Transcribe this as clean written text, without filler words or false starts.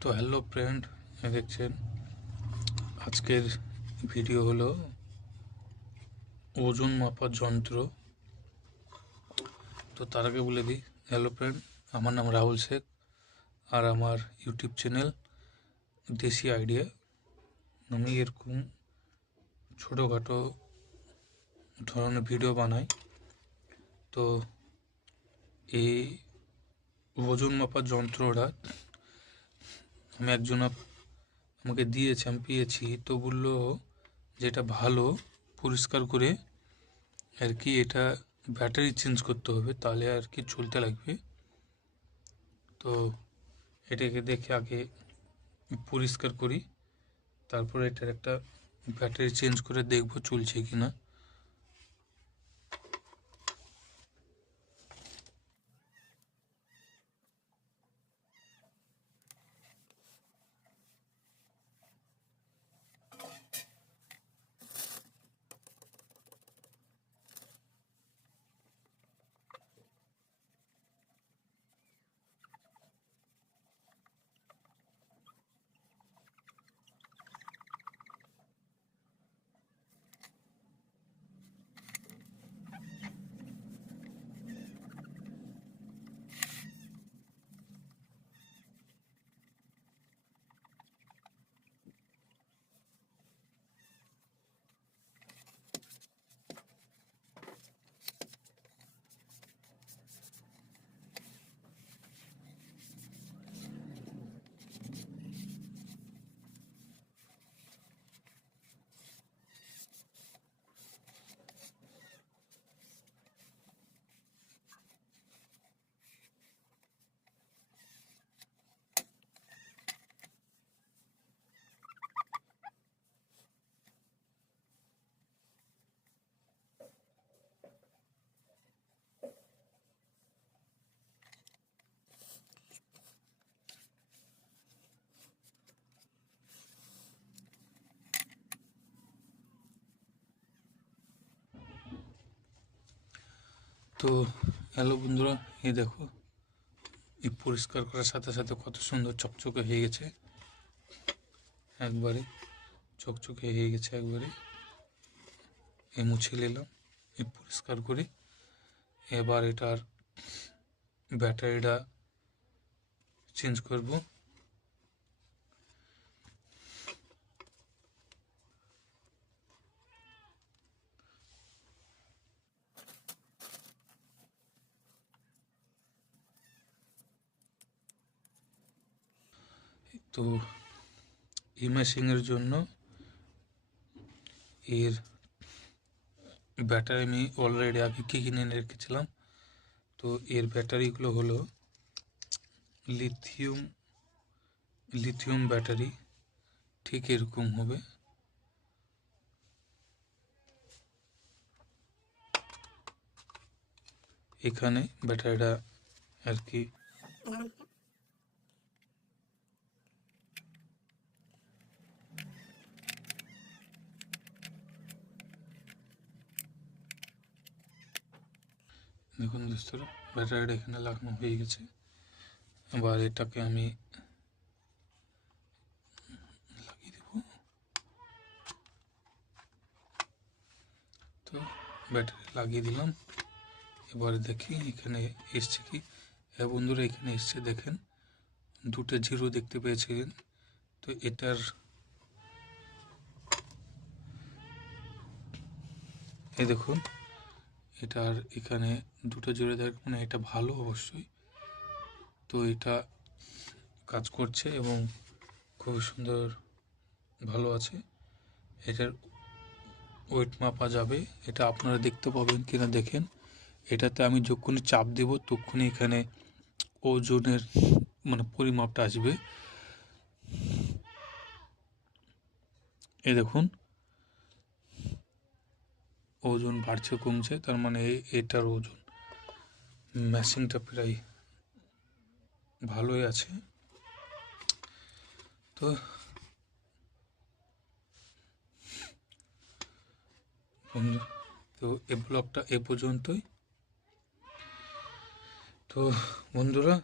তো hello friend, দেখছেন আজকের ভিডিও হলো ওজন মাপার যন্ত্র। তো তার আগে বলে দিই, হ্যালো ফ্রেন্ড, আমার নাম রাহুল শেখ আর আমার ইউটিউব চ্যানেল দেশি আইডিয়া। আমি এরকম ছোটোখাটো ধরনের ভিডিও বানাই। তো এই ওজন মাপার যন্ত্রটা আমি আমাকে দিয়েছে, আমি পেয়েছি। তো বললো যেটা ভালো পরিষ্কার করে আর কি এটা ব্যাটারি চেঞ্জ করতে হবে, তাহলে আর কি চলতে লাগবে। তো এটাকে দেখে আগে পরিষ্কার করি, তারপরে এটার একটা ব্যাটারি চেঞ্জ করে দেখবো চলছে কিনা। তো হ্যালো বন্ধুরা, এই দেখো, এই পরিষ্কার করার সাথে সাথে কত সুন্দর চকচকে হয়ে গেছে, একবারে চকচকে হয়ে গেছে একবারে। এই মুছে নিলাম, এই পরিষ্কার করে এবার এটার ব্যাটারিটা চেঞ্জ করব। তো এই মেশিনের জন্য এর ব্যাটারি আমি অলরেডি আগে কিনে রেখেছিলাম। তো এর ব্যাটারিগুলো হলো লিথিয়াম ব্যাটারি, ঠিক এরকম হবে। এখানে ব্যাটারিটা আর কি দেখুন দোস্তরা, ব্যাটারিটা এখানে লাগানো হয়ে গেছে। এবার এটাকে আমি লাগিয়ে দেব। তো ব্যাটারি লাগিয়ে দিলাম। এবারে দেখি এখানে এসছে কি। হ্যাঁ বন্ধুরা, এখানে এসছে, দেখেন দুটো জিরো দেখতে পেয়েছিলেন। তো এটার এই দেখুন, এটার এখানে দুটো জিরো দেখ, মানে এটা ভালো অবশ্যই। তো এটা কাজ করছে এবং খুব সুন্দর ভালো আছে। এটার ওয়েট মাপা যাবে, এটা আপনারা দেখতে পাবেন কিনা দেখেন। এটাতে আমি যখনই চাপ দেব তখনই এখানে ওজনের মানে পরিমাপটা আসবে। এই দেখুন, ওজন বাড়ছে কমছে, তার মানে এটার ওজন, মেশিনটা প্রায় ভালোই আছে। তো বন্ধু, তো এই ব্লগটা এ পর্যন্তই। তো বন্ধুরা,